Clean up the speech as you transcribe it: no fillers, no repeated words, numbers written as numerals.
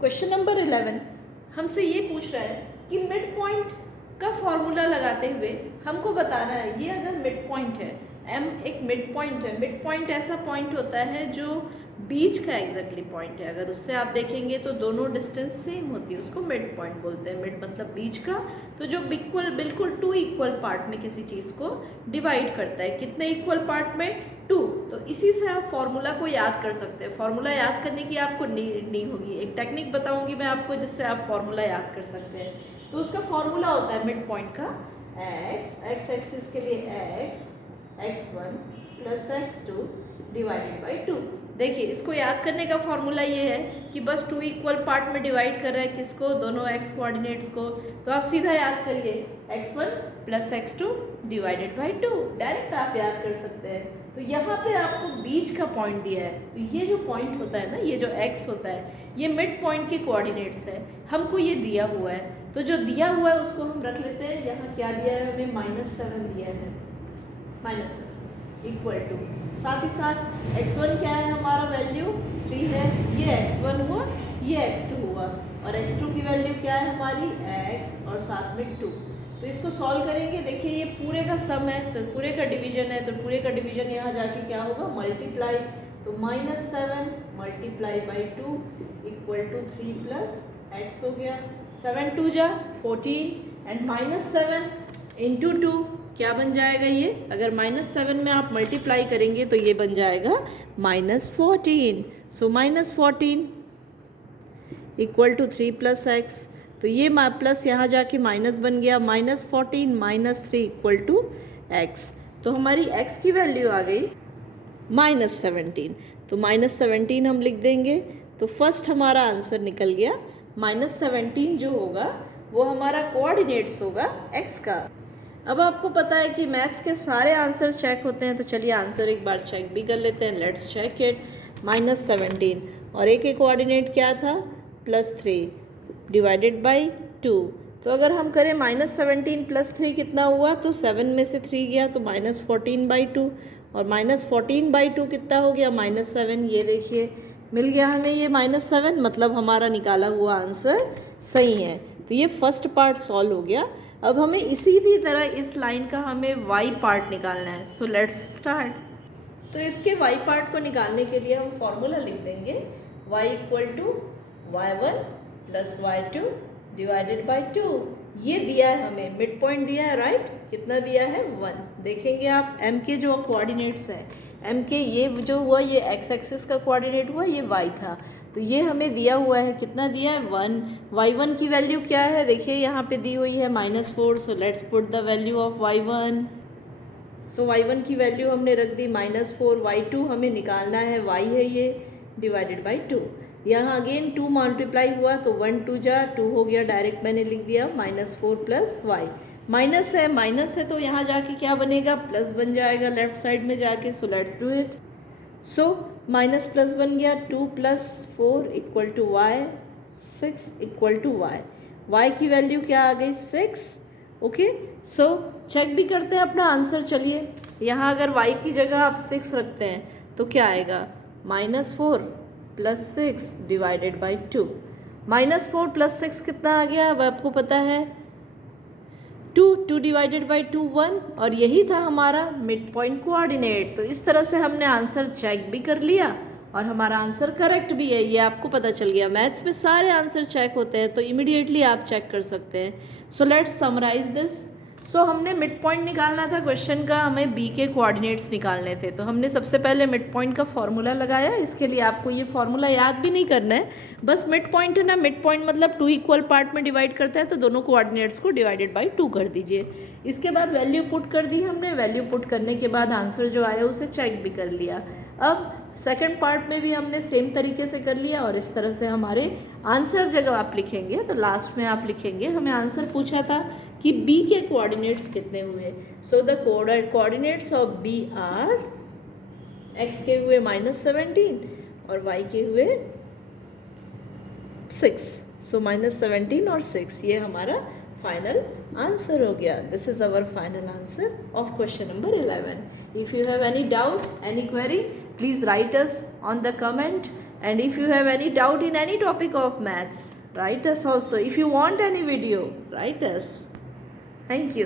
Question number 11 हमसे ये पूछ रहा है कि मिड पॉइंट का फॉर्मूला लगाते हुए हमको बताना है, ये अगर मिड पॉइंट है, एम एक मिड पॉइंट है। मिड पॉइंट ऐसा पॉइंट होता है जो बीच का एग्जैक्टली पॉइंट है। अगर उससे आप देखेंगे तो दोनों डिस्टेंस सेम होती है, उसको मिड पॉइंट बोलते हैं। मिड मतलब बीच का, तो जो बिल्कुल टू इक्वल पार्ट में किसी चीज़ को डिवाइड करता है। कितने इक्वल पार्ट में? टू। तो इसी से आप फॉर्मूला को याद कर सकते हैं। फॉर्मूला याद करने की आपको नीड नहीं होगी, एक टेक्निक बताऊंगी मैं आपको जिससे आप फॉर्मूला याद कर सकते हैं। तो उसका फॉर्मूला होता है मिड पॉइंट का एक्स एक्सिस के लिए x1 plus x2 divided by 2। देखिए इसको याद करने का फॉर्मूला ये है कि बस टू इक्वल पार्ट में डिवाइड कर रहा है किसको? दोनों x कोऑर्डिनेट्स को। तो आप सीधा याद करिए x1 plus x2 divided by 2, direct आप याद कर सकते हैं। तो यहाँ पे आपको बीच का पॉइंट दिया है, तो ये जो पॉइंट होता है ना, ये जो x होता है, ये मिड पॉइंट के कोऑर्डिनेट्स है। हमको ये दिया हुआ है, तो जो दिया हुआ है उसको हम रख लेते हैं। यहाँ क्या दिया है हमें? -7 दिया है, -7 इक्वल टू, साथ ही साथ x1 क्या है हमारा वैल्यू? 3 है। ये x1 हुआ, ये x2 हुआ, और x2 की वैल्यू क्या है हमारी? x और साथ में 2। तो इसको सॉल्व करेंगे। देखिए ये पूरे का सम है, तो पूरे का डिवीजन है, तो पूरे का डिवीजन यहाँ जाके क्या होगा? मल्टीप्लाई। तो -7 multiply by 2 equal to 3 plus x हो गया। 7 2 जा 14 एंड -7 इंटू 2 क्या बन जाएगा ये? अगर -7 में आप मल्टीप्लाई करेंगे तो ये बन जाएगा -14। सो -14 इक्वल टू 3 प्लस एक्स। तो ये प्लस यहाँ जाके माइनस बन गया, -14 -3 इक्वल टू एक्स। तो हमारी x की वैल्यू आ गई -17। तो -17 हम लिख देंगे। तो फर्स्ट हमारा आंसर निकल गया। -17 जो होगा वो हमारा कोऑर्डिनेट्स होगा x का। अब आपको पता है कि मैथ्स के सारे आंसर चेक होते हैं, तो चलिए आंसर एक बार चेक भी कर लेते हैं। Let's check it. -17 और एक कोऑर्डिनेट क्या था? +3 डिवाइडेड बाई 2। तो अगर हम करें -17 प्लस 3 कितना हुआ? तो 7 में से 3 गया तो -14 बाई 2, और -14 बाई 2 कितना हो गया? -7। ये देखिए मिल गया हमें ये -7, मतलब हमारा निकाला हुआ आंसर सही है। तो ये फर्स्ट पार्ट सॉल्व हो गया। अब हमें इसी तरह इस लाइन का हमें y पार्ट निकालना है। So let's start. तो इसके y पार्ट को निकालने के लिए हम फॉर्मूला लिख देंगे y equal to y1 plus y2 divided by 2। ये दिया है हमें, मिड पॉइंट दिया है, राइट? कितना दिया है? 1। देखेंगे आप m के जो कोऑर्डिनेट्स हैं, m के ये जो हुआ ये x एक्सिस का कोऑर्डिनेट हुआ, ये y था। तो ये हमें दिया हुआ है, कितना दिया है? 1। y1 की वैल्यू क्या है? देखिए यहाँ पे दी हुई है -4। So let's put the value of y1। So y1 की वैल्यू हमने रख दी -4। y2 हमें निकालना है, y है ये, डिवाइडेड बाई 2। यहाँ अगेन 2 मल्टीप्लाई हुआ तो 1 2 जा 2 हो गया, डायरेक्ट मैंने लिख दिया -4 प्लस y। माइनस है तो यहाँ जाके क्या बनेगा? प्लस बन जाएगा लेफ्ट साइड में जाके। So let's do it. So minus plus बन गया, 2 plus 4 equal to y, 6 equal to y। y की वैल्यू क्या आ गई? 6। ओके, सो चेक भी करते हैं अपना आंसर। चलिए यहाँ अगर y की जगह आप 6 रखते हैं तो क्या आएगा? -4 प्लस 6 डिवाइडेड बाई 2। -4 प्लस 6 कितना आ गया? अब आपको पता है 2 डिवाइडेड बाई 2 1, और यही था हमारा मिड पॉइंट कोऑर्डिनेट। तो इस तरह से हमने आंसर चेक भी कर लिया और हमारा आंसर करेक्ट भी है, ये आपको पता चल गया। मैथ्स में सारे आंसर चेक होते हैं तो इमीडिएटली आप चेक कर सकते हैं। So let's summarise this. So हमने मिड पॉइंट निकालना था क्वेश्चन का, हमें बी के कोऑर्डिनेट्स निकालने थे। तो हमने सबसे पहले मिड पॉइंट का फॉर्मूला लगाया। इसके लिए आपको ये फॉर्मूला याद भी नहीं करना है, बस मिड पॉइंट है ना, मिड पॉइंट मतलब 2 इक्वल पार्ट में डिवाइड करता है, तो दोनों कोऑर्डिनेट्स को डिवाइडेड बाई 2 कर दीजिए। इसके बाद वैल्यू पुट कर दी हमने। वैल्यू पुट करने के बाद आंसर जो आया उसे चेक भी कर लिया। अब सेकंड पार्ट में भी हमने सेम तरीके से कर लिया, और इस तरह से हमारे आंसर जब आप लिखेंगे तो लास्ट में आप लिखेंगे हमें आंसर पूछा था कि b के कोऑर्डिनेट्स कितने हुए। So the coordinates of b are x के हुए -17 और y के हुए 6। सो -17 और 6 ये हमारा फाइनल आंसर हो गया। This is our final answer of question number 11। If you have any doubt, any query, please write us on the comment And if you have any doubt in any topic of maths, write us also. If you want any video, write us. Thank you.